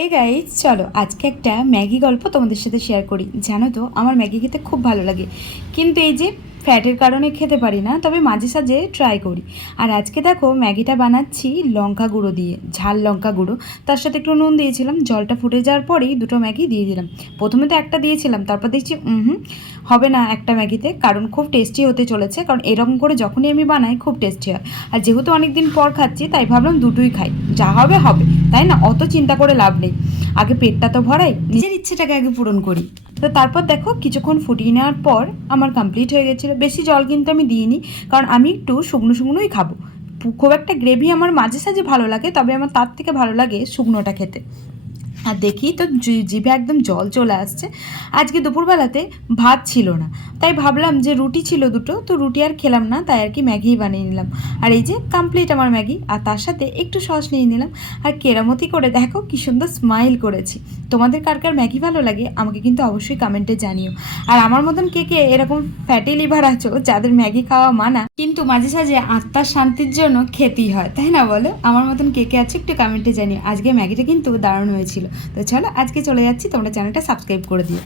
এই গাইজ চলো আজকে একটা ম্যাগি গল্প তোমাদের সাথে শেয়ার করি। জানো তো আমার ম্যাগি খেতে খুব ভালো লাগে, কিন্তু এই যে ফ্যাটের কারণে খেতে পারি না, তবে মাঝে সাঝে ট্রাই করি। আর আজকে দেখো ম্যাগিটা বানাচ্ছি লঙ্কা গুঁড়ো দিয়ে, ঝাল লঙ্কা গুঁড়ো, তার সাথে একটু নুন দিয়েছিলাম। জলটা ফুটে যাওয়ার পরেই দুটো ম্যাগি দিয়ে দিলাম। প্রথমে তো একটা দিয়েছিলাম, তারপর দেখছি হবে না একটা ম্যাগিতে, কারণ খুব টেস্টি হতে চলেছে, কারণ এরকম করে যখনই আমি বানাই খুব টেস্টি হয়। আর যেহেতু অনেক দিন পর খাচ্ছি তাই ভাবলাম দুটোই খাই, যা হবে হবে, তাই না? অত চিন্তা করে লাভ নেই, আগে পেটটা তো ভরাই, নিজের ইচ্ছেটাকে আগে পূরণ করি। তো তারপর দেখো কিছুক্ষণ ফুটিয়ে নেওয়ার পর আমার কমপ্লিট হয়ে গেছিলো। বেশি জল কিন্তু আমি দিইনি, কারণ আমি একটু শুকনো শুকনোই খাবো। খুব একটা গ্রেভি আমার মাঝে সাঝে ভালো লাগে, তবে আমার তার থেকে ভালো লাগে শুকনোটা খেতে। আর দেখি তো জিভে একদম জল চলে আসছে। আজকে দুপুরবেলাতে ভাত ছিল না, তাই ভাবলাম যে রুটি ছিল দুটো, তো রুটি আর খেলাম না, তাই আর কি ম্যাগি বানিয়ে নিলাম। আর এই যে কমপ্লিট আমার ম্যাগি, আর তার সাথে একটু সস নিয়ে নিলাম। আর কেরামতি করে দেখো কি সুন্দর স্মাইল করেছি। তোমাদের কার কার ম্যাগি ভালো লাগে আমাকে কিন্তু অবশ্যই কমেন্টে জানিও। আর আমার মতন কে কে এরকম ফ্যাটি লিভার আছো যাদের ম্যাগি খাওয়া মানা, কিন্তু মাঝে সাঝে আত্মার শান্তির জন্য খেতেই হয়, তাই না বলো? আমার মতন কে কে আছে একটু কমেন্টে জানিও। আজকে ম্যাগিটা কিন্তু দারুণ হয়েছিল। তো চলো আজকে চলে যাচ্ছি, তোমরা চ্যানেলটা সাবস্ক্রাইব করে দিও।